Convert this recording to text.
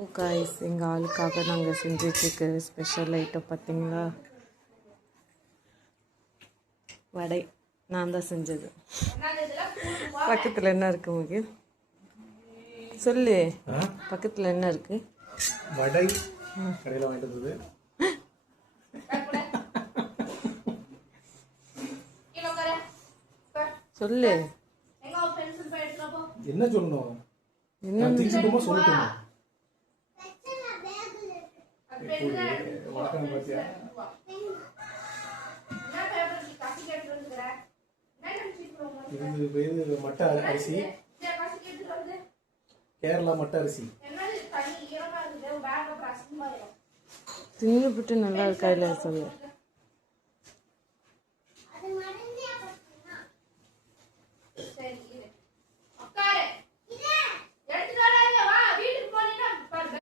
Guys எங்கள் ஆளுக்காக நாங்கள் செஞ்சிட்ருக்க special item பார்த்தீங்களா, வடை. நான் தான் செஞ்சது. பக்கத்தில் என்ன இருக்கு முகில் சொல்லு, பக்கத்தில் என்ன இருக்கு? வடை கடையில் வாங்கிட்டு வந்தது. சொல்லு, என்ன சொல்லணும்? என்ன திச்சுட்டுமா சொல்லட்டுமா? வணக்கம் பாத்தியா? இது மட்டை அரிசி, கேரளா மட்டை அரிசி. தின்னு விட்டு நல்லா இருக்கா இல்லை சொல்லு.